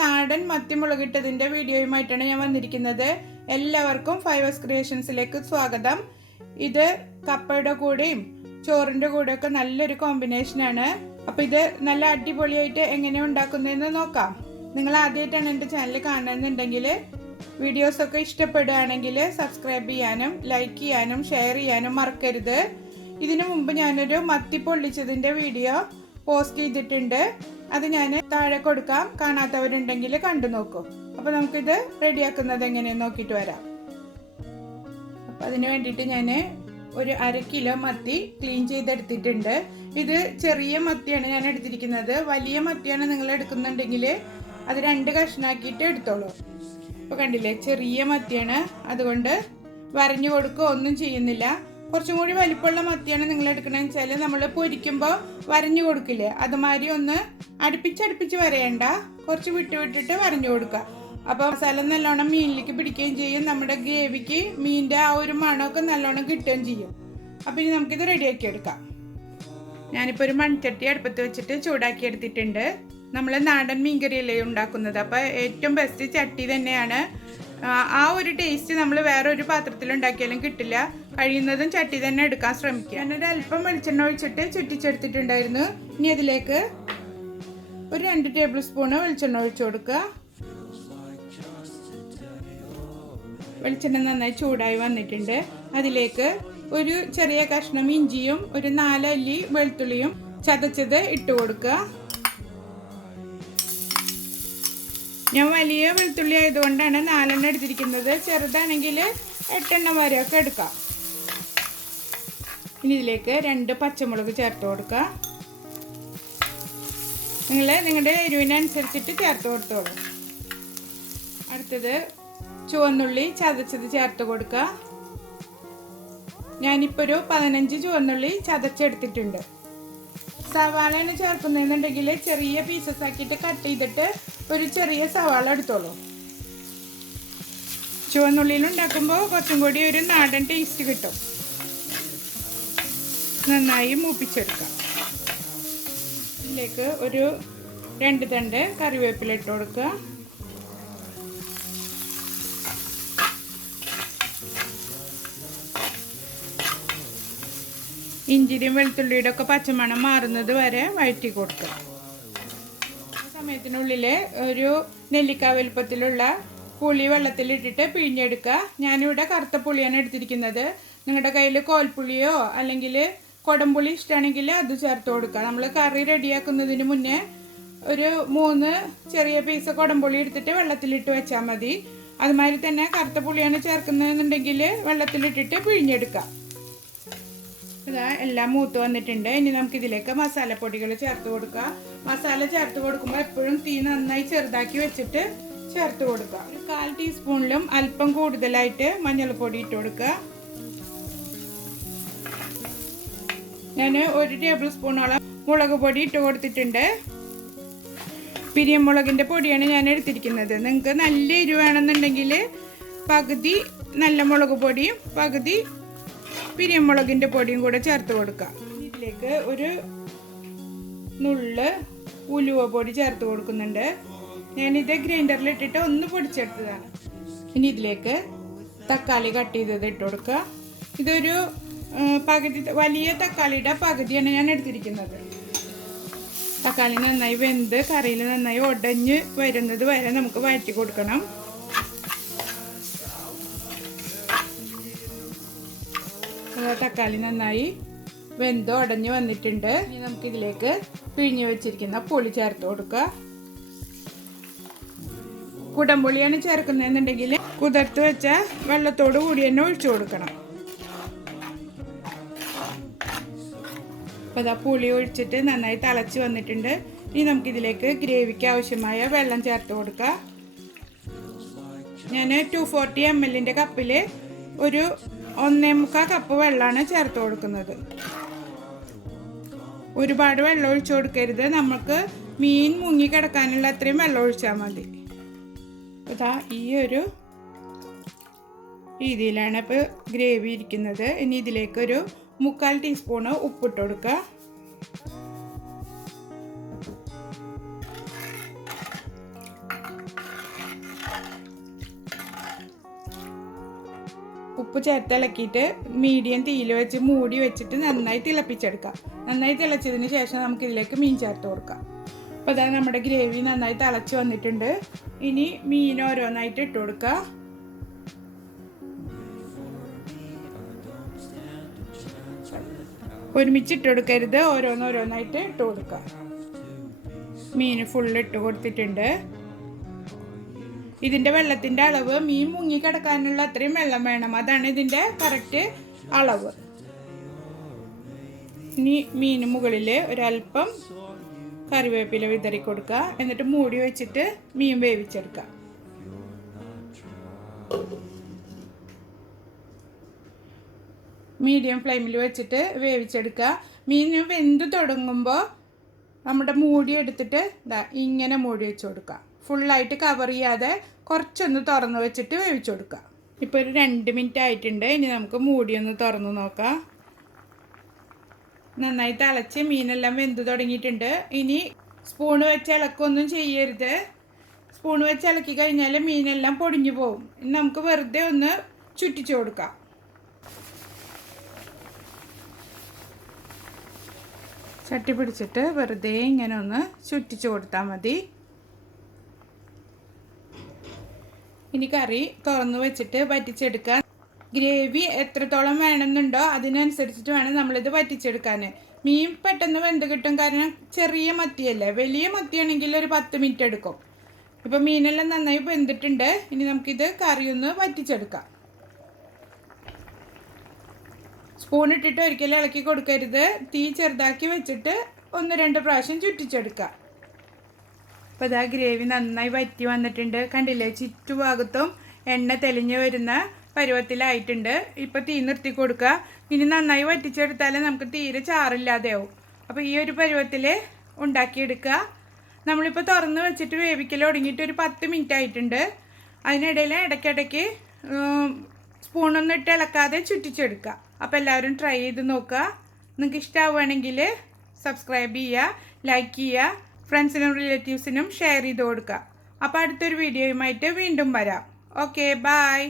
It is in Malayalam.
നാടൻ മത്തി മുളകിട്ടതിൻ്റെ വീഡിയോയുമായിട്ടാണ് ഞാൻ വന്നിരിക്കുന്നത്. എല്ലാവർക്കും ഫൈവേഴ്സ് ക്രിയേഷൻസിലേക്ക് സ്വാഗതം. ഇത് കപ്പയുടെ കൂടെയും ചോറിൻ്റെ കൂടെയൊക്കെ നല്ലൊരു കോമ്പിനേഷനാണ്. അപ്പോൾ ഇത് നല്ല അടിപൊളിയായിട്ട് എങ്ങനെയാണ് ഉണ്ടാക്കുന്നതെന്ന് നോക്കാം. നിങ്ങൾ ആദ്യമായിട്ടാണ് എൻ്റെ ചാനൽ കാണുന്നുണ്ടെങ്കിൽ വീഡിയോസൊക്കെ ഇഷ്ടപ്പെടുകയാണെങ്കിൽ സബ്സ്ക്രൈബ് ചെയ്യാനും ലൈക്ക് ചെയ്യാനും ഷെയർ ചെയ്യാനും മറക്കരുത്. ഇതിനു മുമ്പ് ഞാനൊരു മത്തി പൊള്ളിച്ചതിൻ്റെ വീഡിയോ പോസ്റ്റ് ചെയ്തിട്ടുണ്ട്. അത് ഞാൻ താഴെ കൊടുക്കാം, കാണാത്തവരുണ്ടെങ്കിൽ കണ്ടു നോക്കൂ. അപ്പോൾ നമുക്കിത് റെഡിയാക്കുന്നത് എങ്ങനെയെന്ന് നോക്കിയിട്ട് വരാം. അപ്പോൾ അതിന് വേണ്ടിയിട്ട് ഞാൻ ഒരു 1/2 കിലോ മത്തി ക്ലീൻ ചെയ്തെടുത്തിട്ടുണ്ട്. ഇത് ചെറിയ മത്തിയാണ് ഞാൻ എടുത്തിരിക്കുന്നത്. വലിയ മത്തിയാണ് നിങ്ങൾ എടുക്കുന്നുണ്ടെങ്കിൽ അത് 2 കഷ്ണാക്കിയിട്ട് എടുത്തോളൂ. ഇപ്പോൾ കണ്ടില്ലേ, ചെറിയ മത്തിയാണ്, അതുകൊണ്ട് വരഞ്ഞു കൊടുക്കുക ഒന്നും ചെയ്യുന്നില്ല. കുറച്ചും കൂടി വലിപ്പമുള്ള മത്തിയാണ് നിങ്ങൾ എടുക്കണമെന്ന് വെച്ചാൽ നമ്മൾ പൊരിക്കുമ്പോൾ വരഞ്ഞു കൊടുക്കില്ലേ, അതുമാതിരി ഒന്ന് അടുപ്പിച്ചടുപ്പിച്ച് വരയണ്ട, കുറച്ച് വിട്ടിട്ട് വരഞ്ഞു കൊടുക്കുക. അപ്പോൾ മസാല നല്ലോണം മീനിലേക്ക് പിടിക്കുകയും ചെയ്യും, നമ്മുടെ ഗ്രേവിക്ക് മീനിൻ്റെ ആ ഒരു മണമൊക്കെ നല്ലോണം കിട്ടുകയും ചെയ്യും. അപ്പോൾ ഇനി നമുക്കിത് റെഡിയാക്കി എടുക്കാം. ഞാനിപ്പോൾ ഒരു മൺചട്ടി അടുപ്പത്ത് വെച്ചിട്ട് ചൂടാക്കി എടുത്തിട്ടുണ്ട്. നമ്മൾ നാടൻ മീൻകറിയല്ലേ ഉണ്ടാക്കുന്നത്, അപ്പോൾ ഏറ്റവും ബെസ്റ്റ് ചട്ടി തന്നെയാണ്. ആ ഒരു ടേസ്റ്റ് നമ്മൾ വേറെ ഒരു പാത്രത്തിൽ ഉണ്ടാക്കിയാലും കിട്ടില്ല. കഴിയുന്നതും ചട്ടി തന്നെ എടുക്കാൻ ശ്രമിക്കുക. ഞാനൊരു അല്പം വെളിച്ചെണ്ണ ഒഴിച്ചിട്ട് ചുറ്റിച്ചെടുത്തിട്ടുണ്ടായിരുന്നു. ഇനി അതിലേക്ക് ഒരു 2 ടേബിൾ സ്പൂണ് വെളിച്ചെണ്ണ ഒഴിച്ചു കൊടുക്കുക. വെളിച്ചെണ്ണ നന്നായി ചൂടായി വന്നിട്ടുണ്ട്. അതിലേക്ക് ഒരു ചെറിയ കഷ്ണം ഇഞ്ചിയും ഒരു 4 അല്ലി വെളുത്തുള്ളിയും ചതച്ചത് ഇട്ട് കൊടുക്കുക. ഞാൻ വലിയ വെളുത്തുള്ളി ആയതുകൊണ്ടാണ് 4 എണ്ണം എടുത്തിരിക്കുന്നത്. ചെറുതാണെങ്കിൽ 8 എണ്ണം വരെയൊക്കെ എടുക്കാം. ഇനി ഇതിലേക്ക് 2 പച്ചമുളക് ചേർത്ത് കൊടുക്കുക. നിങ്ങളുടെ എരിവിനനുസരിച്ചിട്ട് ചേർത്ത് കൊടുത്തോളൂ. അടുത്തത് ചുവന്നുള്ളി ചതച്ചത് ചേർത്ത് കൊടുക്കുക. ഞാനിപ്പോൾ ഒരു 15 ചുവന്നുള്ളി ചതച്ചെടുത്തിട്ടുണ്ട്. സവാളയാണ് ചേർക്കുന്നതെന്നുണ്ടെങ്കിൽ ചെറിയ പീസസ് ആക്കിയിട്ട് കട്ട് ചെയ്തിട്ട് ഒരു ചെറിയ സവാള എടുത്തോളൂ. ചുവന്നുള്ളിയിൽ ഉണ്ടാക്കുമ്പോൾ കുറച്ചും കൂടി ഒരു നാടൻ ടേസ്റ്റ് കിട്ടും. നന്നായി മൂപ്പിച്ചെടുക്കാം. ഇതിലേക്ക് ഒരു 2 തണ്ട് കറിവേപ്പില ഇട്ട് കൊടുക്കുക. ഇഞ്ചിയും വെളുത്തുള്ളിയുടെ ഒക്കെ പച്ചമണം മാറുന്നത് വരെ വഴറ്റി കൊടുക്കുക. സമയത്തിനുള്ളിൽ ഒരു നെല്ലിക്ക വലുപ്പത്തിലുള്ള പുളി വെള്ളത്തിലിട്ടിട്ട് പിഴിഞ്ഞെടുക്കുക. ഞാനിവിടെ കറുത്ത പുളിയാണ് എടുത്തിരിക്കുന്നത്. നിങ്ങളുടെ കയ്യിൽ കോൽപ്പുളിയോ അല്ലെങ്കിൽ കുടംപുളി ഇഷ്ടമാണെങ്കിൽ അത് ചേർത്ത് കൊടുക്കുക. നമ്മൾ കറി റെഡിയാക്കുന്നതിന് മുന്നേ ഒരു 3 ചെറിയ പീസ് കുടംപുളി എടുത്തിട്ട് വെള്ളത്തിലിട്ട് വെച്ചാൽ മതി. അതുമാതിരി തന്നെ കറുത്ത പുളിയാണ് ചേർക്കുന്നതെന്നുണ്ടെങ്കിൽ വെള്ളത്തിലിട്ടിട്ട് പിഴിഞ്ഞെടുക്കുക. ഇതാ എല്ലാം മൂത്ത് വന്നിട്ടുണ്ട്. ഇനി നമുക്കിതിലേക്ക് മസാലപ്പൊടികൾ ചേർത്ത് കൊടുക്കുക. മസാല ചേർത്ത് കൊടുക്കുമ്പോൾ എപ്പോഴും തീ നന്നായി ചെറുതാക്കി വെച്ചിട്ട് ചേർത്ത് കൊടുക്കുക. ഒരു 1/4 ടീസ്പൂണിലും അല്പം കൂടുതലായിട്ട് മഞ്ഞൾപ്പൊടി ഇട്ട് കൊടുക്കുക. ഞാൻ 1 ടേബിൾ സ്പൂണോളം മുളക് പൊടി ഇട്ട് കൊടുത്തിട്ടുണ്ട്. പിരിയമുളകിൻ്റെ പൊടിയാണ് ഞാൻ എടുത്തിരിക്കുന്നത്. നിങ്ങൾക്ക് നല്ല എരിവ് വേണമെന്നുണ്ടെങ്കിൽ പകുതി നല്ല മുളക് പൊടിയും പകുതി പിരിയമുളകിൻ്റെ പൊടിയും കൂടെ ചേർത്ത് കൊടുക്കുക. ഇതിലേക്ക് ഒരു നുള്ള് ഉലുവ പൊടി ചേർത്ത് കൊടുക്കുന്നുണ്ട്. ഞാനിത് ഗ്രൈൻഡറിലിട്ടിട്ട് ഒന്ന് പൊടിച്ചെടുത്തതാണ്. ഇനി ഇതിലേക്ക് തക്കാളി കട്ട് ചെയ്തത് ഇട്ട് കൊടുക്കുക. ഇതൊരു പകുതി, വലിയ തക്കാളിയുടെ പകുതിയാണ് ഞാൻ എടുത്തിരിക്കുന്നത്. തക്കാളി നന്നായി വെന്ത് കറിയിൽ നന്നായി ഉടഞ്ഞ് വരുന്നത് വരെ നമുക്ക് വഴറ്റി കൊടുക്കണം. തക്കാളി നന്നായി വെന്ത് ഉടഞ്ഞ് വന്നിട്ടുണ്ട്. ഇനി നമുക്കിതിലേക്ക് പിഴിഞ്ഞ് വെച്ചിരിക്കുന്ന പുളി ചേർത്ത് കൊടുക്കുക. കുടംപുളിയാണ് ചേർക്കുന്നതെന്നുണ്ടെങ്കിൽ കുതിർത്ത് വെച്ച വെള്ളത്തോട് കൂടി തന്നെ ഒഴിച്ചു കൊടുക്കണം. അപ്പോൾ അതാ പുളി ഒഴിച്ചിട്ട് നന്നായി തിളച്ച് വന്നിട്ടുണ്ട്. ഇനി നമുക്കിതിലേക്ക് ഗ്രേവിക്ക് ആവശ്യമായ വെള്ളം ചേർത്ത് കൊടുക്കുക. ഞാൻ 240 ml കപ്പിൽ ഒരു 1.25 കപ്പ് വെള്ളമാണ് ചേർത്ത് കൊടുക്കുന്നത്. ഒരുപാട് വെള്ളം ഒഴിച്ചു കൊടുക്കരുത്, നമുക്ക് മീൻ മുങ്ങി കിടക്കാനുള്ള അത്രയും വെള്ളം ഒഴിച്ചാൽ മതി. ഇതാ ഈ ഒരു രീതിയിലാണ് ഇപ്പോൾ ഗ്രേവി ഇരിക്കുന്നത്. ഇനി ഇതിലേക്കൊരു 3/4 ടീസ്പൂണ് ഉപ്പിട്ട് കൊടുക്കുക. ഉപ്പ് ചേർത്ത് ഇളക്കിയിട്ട് മീഡിയം തീയിൽ വെച്ച് മൂടി വെച്ചിട്ട് നന്നായി തിളപ്പിച്ചെടുക്കാം. നന്നായി തിളച്ചതിന് ശേഷം നമുക്കിതിലേക്ക് മീൻ ചേർത്ത് കൊടുക്കാം. അപ്പോൾ അതാ നമ്മുടെ ഗ്രേവി നന്നായി തിളച്ച് വന്നിട്ടുണ്ട്. ഇനി മീൻ ഓരോന്നായിട്ട് ഇട്ട് കൊടുക്കുക. ഒരുമിച്ച് ഇട്ട് കൊടുക്കരുത്, ഓരോന്നായിട്ട് ഇട്ട് കൊടുക്കുക. മീൻ ഫുള്ള് ഇട്ട് കൊടുത്തിട്ടുണ്ട്. ഇതിൻ്റെ വെള്ളത്തിൻ്റെ അളവ് മീൻ മുങ്ങി കിടക്കാനുള്ള അത്രയും വെള്ളം വേണം. അതാണ് ഇതിൻ്റെ കറക്റ്റ് അളവ്. ഇനി മീന് മുകളിൽ ഒരല്പം കറിവേപ്പില വിതറി കൊടുക്കുക. എന്നിട്ട് മൂടി വെച്ചിട്ട് മീൻ വേവിച്ചെടുക്കുക. മീഡിയം ഫ്ലെയിമിൽ വെച്ചിട്ട് വേവിച്ചെടുക്കുക. മീൻ വെന്ത് തുടങ്ങുമ്പോൾ നമ്മുടെ മൂടി എടുത്തിട്ട് ഇങ്ങനെ മൂടി വെച്ച് കൊടുക്കുക. ഫുള്ളായിട്ട് കവർ ചെയ്യാതെ കുറച്ചൊന്ന് തുറന്ന് വെച്ചിട്ട് വേവിച്ച് കൊടുക്കുക. ഇപ്പോൾ ഒരു 2 മിനിറ്റ് ആയിട്ടുണ്ട്. ഇനി നമുക്ക് മൂടിയൊന്ന് തുറന്ന് നോക്കാം. നന്നായി തിളച്ച് മീനെല്ലാം വെന്ത് തുടങ്ങിയിട്ടുണ്ട്. ഇനി സ്പൂണ് വെച്ച് ഇളക്കൊന്നും ചെയ്യരുത്. സ്പൂണ് വെച്ച് ഇളക്കി കഴിഞ്ഞാൽ മീനെല്ലാം പൊടിഞ്ഞു പോകും. ഇനി നമുക്ക് വെറുതെ ഒന്ന് ചുറ്റിച്ചു കൊടുക്കാം. ചട്ടി പിടിച്ചിട്ട് വെറുതെ ഇങ്ങനെ ഒന്ന് ചുറ്റിച്ചു കൊടുത്താൽ മതി. ഇനി കറി തുറന്ന് വെച്ചിട്ട് വറ്റിച്ചെടുക്കാൻ. ഗ്രേവി എത്രത്തോളം വേണമെന്നുണ്ടോ അതിനനുസരിച്ചിട്ട് വേണം നമ്മളിത് വറ്റിച്ചെടുക്കാൻ. മീൻ പെട്ടെന്ന് വെന്ത് കിട്ടും, കാരണം ചെറിയ മത്തിയല്ലേ. വലിയ മത്തിയാണെങ്കിൽ ഒരു 10 മിനിറ്റ് എടുക്കും. ഇപ്പം മീനെല്ലാം നന്നായി വെന്തിട്ടുണ്ട്. ഇനി നമുക്കിത് കറി ഒന്ന് വറ്റിച്ചെടുക്കാം. സ്പൂൺ ഇട്ടിട്ട് ഒരിക്കലും ഇളക്കി കൊടുക്കരുത്. തീ ചെറുതാക്കി വെച്ചിട്ട് 1-2 പ്രാവശ്യം ചുറ്റിച്ചെടുക്കുക. അപ്പോൾ ഇതാ ഗ്രേവി നന്നായി വറ്റി വന്നിട്ടുണ്ട്. കണ്ടില്ലേ, ചുറ്റുഭാഗത്തും എണ്ണ തെളിഞ്ഞ് വരുന്ന പരുവത്തിലായിട്ടുണ്ട്. ഇപ്പോൾ തീ നിർത്തി കൊടുക്കുക. ഇനി നന്നായി വറ്റിച്ചെടുത്താലേ നമുക്ക് തീരെ ചാറില്ലാതെയാവും. അപ്പോൾ ഈ ഒരു പരുവത്തിൽ ഉണ്ടാക്കിയെടുക്കുക. നമ്മളിപ്പോൾ തുറന്ന് വെച്ചിട്ട് വേവിക്കൽ തുടങ്ങിയിട്ട് ഒരു 10 മിനിറ്റ് ആയിട്ടുണ്ട്. അതിനിടയിൽ ഇടയ്ക്കിടയ്ക്ക് സ്പൂണൊന്നും ഇട്ട് ഇളക്കാതെ ചുറ്റിച്ചെടുക്കുക. അപ്പോൾ എല്ലാവരും ട്രൈ ചെയ്ത് നോക്കുക. നിങ്ങൾക്ക് ഇഷ്ടമാവുകയാണെങ്കിൽ സബ്സ്ക്രൈബ് ചെയ്യുക, ലൈക്ക് ചെയ്യുക, ഫ്രണ്ട്സിനും റിലേറ്റീവ്സിനും ഷെയർ ചെയ്ത് കൊടുക്കുക. അപ്പോൾ അടുത്തൊരു വീഡിയോയുമായിട്ട് വീണ്ടും വരാം. Okay, by.